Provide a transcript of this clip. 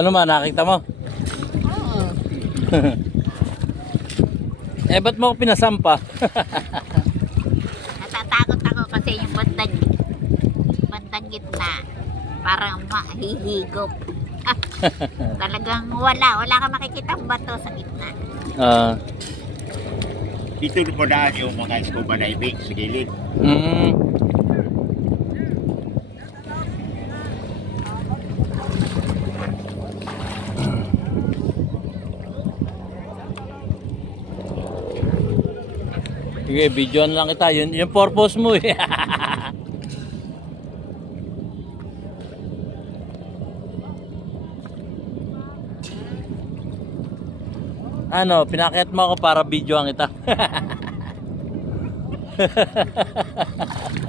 Ano man, nakita mo? Oo. Eh, ba't mo ako pinasampa? Natatakot ako kasi yung bandang gitna. Parang mahihigop. Talagang wala ka makikitang bato sa gitna. Dito mo daan yung mga scuba diving sa gilid. Sige, videoan lang kita. Yun yung purpose mo eh. Ano, pinakyat mo ako para videoan kita.